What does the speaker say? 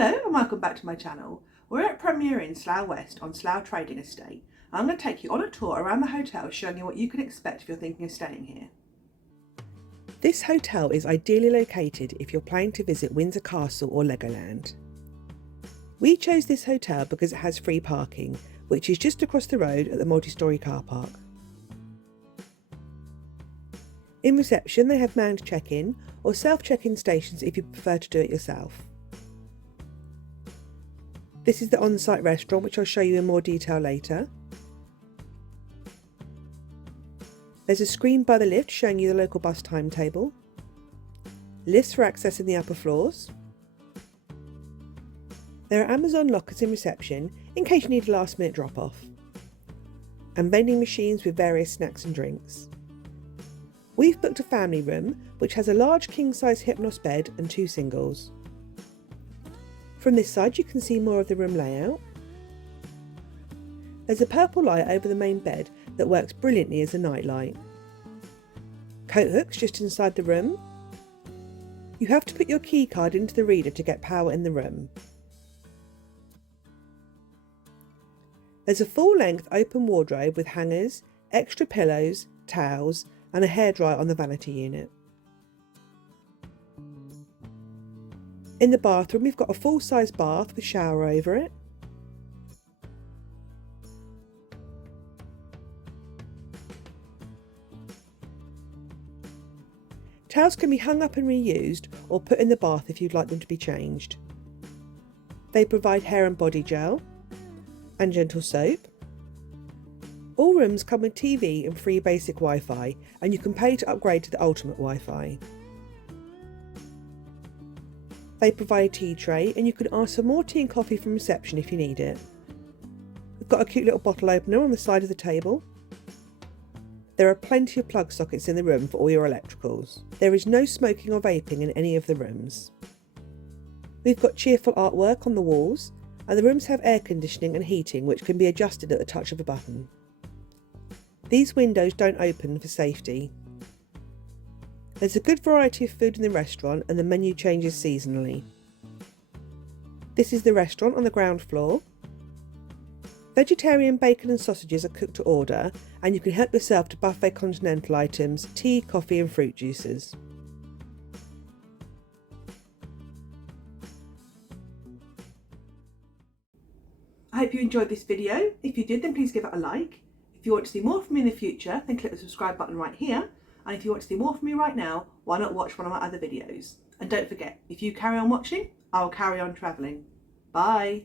Hello and welcome back to my channel. We're at Premier Inn Slough West on Slough Trading Estate. I'm going to take you on a tour around the hotel showing you what you can expect if you're thinking of staying here. This hotel is ideally located if you're planning to visit Windsor Castle or Legoland. We chose this hotel because it has free parking, which is just across the road at the multi-storey car park. In reception they have manned check-in or self-check-in stations if you prefer to do it yourself. This is the on-site restaurant, which I'll show you in more detail later. There's a screen by the lift showing you the local bus timetable. Lifts for accessing the upper floors. There are Amazon lockers in reception in case you need a last-minute drop-off. And vending machines with various snacks and drinks. We've booked a family room, which has a large king-size Hypnos bed and 2 singles. From this side you can see more of the room layout. There's a purple light over the main bed that works brilliantly as a night light. Coat hooks just inside the room. You have to put your key card into the reader to get power in the room. There's a full-length open wardrobe with hangers, extra pillows, towels and a hairdryer on the vanity unit. In the bathroom we've got a full-size bath with shower over it. Towels can be hung up and reused or put in the bath if you'd like them to be changed. They provide hair and body gel and gentle soap. All rooms come with TV and free basic Wi-Fi, and you can pay to upgrade to the ultimate Wi-Fi. They provide a tea tray and you can ask for more tea and coffee from reception if you need it. We've got a cute little bottle opener on the side of the table. There are plenty of plug sockets in the room for all your electricals. There is no smoking or vaping in any of the rooms. We've got cheerful artwork on the walls, and the rooms have air conditioning and heating which can be adjusted at the touch of a button. These windows don't open for safety. There's a good variety of food in the restaurant and the menu changes seasonally. This is the restaurant on the ground floor. Vegetarian bacon and sausages are cooked to order, and you can help yourself to buffet continental items, tea, coffee and fruit juices. I hope you enjoyed this video. If you did, then please give it a like. If you want to see more from me in the future, then click the subscribe button right here. And if you want to see more from me right now, why not watch one of my other videos? And don't forget, if you carry on watching, I'll carry on travelling. Bye!